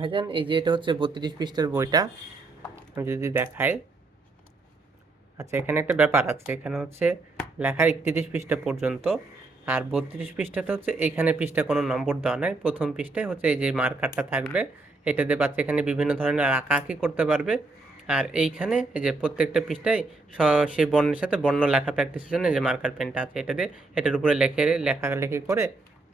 ভাইজান, এই যে এটা হচ্ছে বত্রিশ পৃষ্ঠার বইটা যদি দেখাই। আচ্ছা এখানে একটা ব্যাপার আছে, এখানে হচ্ছে লেখা একত্রিশ পৃষ্ঠা পর্যন্ত, আর বত্রিশ পৃষ্ঠাটা হচ্ছে এখানে পৃষ্ঠা কোনো নম্বর দেওয়া নাই, প্রথম পৃষ্ঠায় হচ্ছে এই যে মার্কারটা থাকবে, এটা দিয়ে বাচ্চা এখানে বিভিন্ন ধরনের আঁকাআঁকি করতে পারবে, আর এইখানে এই যে প্রত্যেকটা পৃষ্ঠায় স- সেই বর্ণের সাথে বর্ণ লেখা প্র্যাকটিসের জন্য যে মার্কার পেনটা আছে, এটা দিয়ে এটার উপরে লেখে, লেখালেখি করে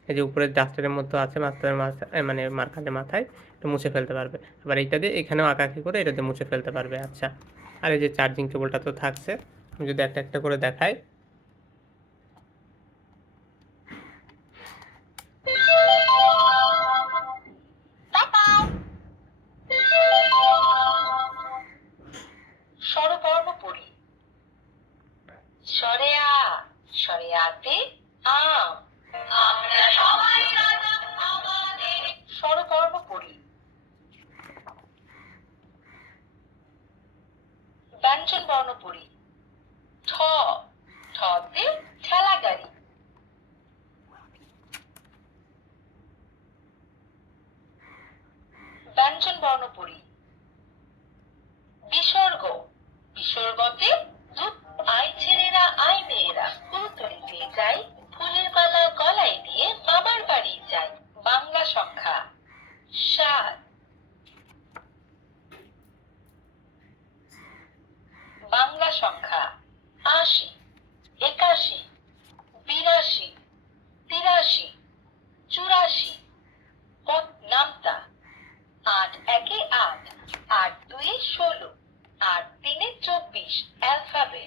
এই যে উপরে ডাস্টারের মতো আছে মাস্টারের মাথা মানে মার্কারের মাথায়, এটা মুছে ফেলতে পারবে। আবার এইটা দিয়ে এখানেও আঁকাআঁকি করে এটা দিয়ে মুছে ফেলতে পারবে আচ্ছা। আর এই যে চার্জিং কেবলটা তো থাকছে, আমি যদি একটা একটা করে দেখাই। পড়ি আ স্বরে আতে সরগর্ব ব্যঞ্জন বর্ণ পড়ি ঠেলা গাড়ি ব্যঞ্জন বর্ণ পড়ি বিসর্গ বিসর্গতে alphabet.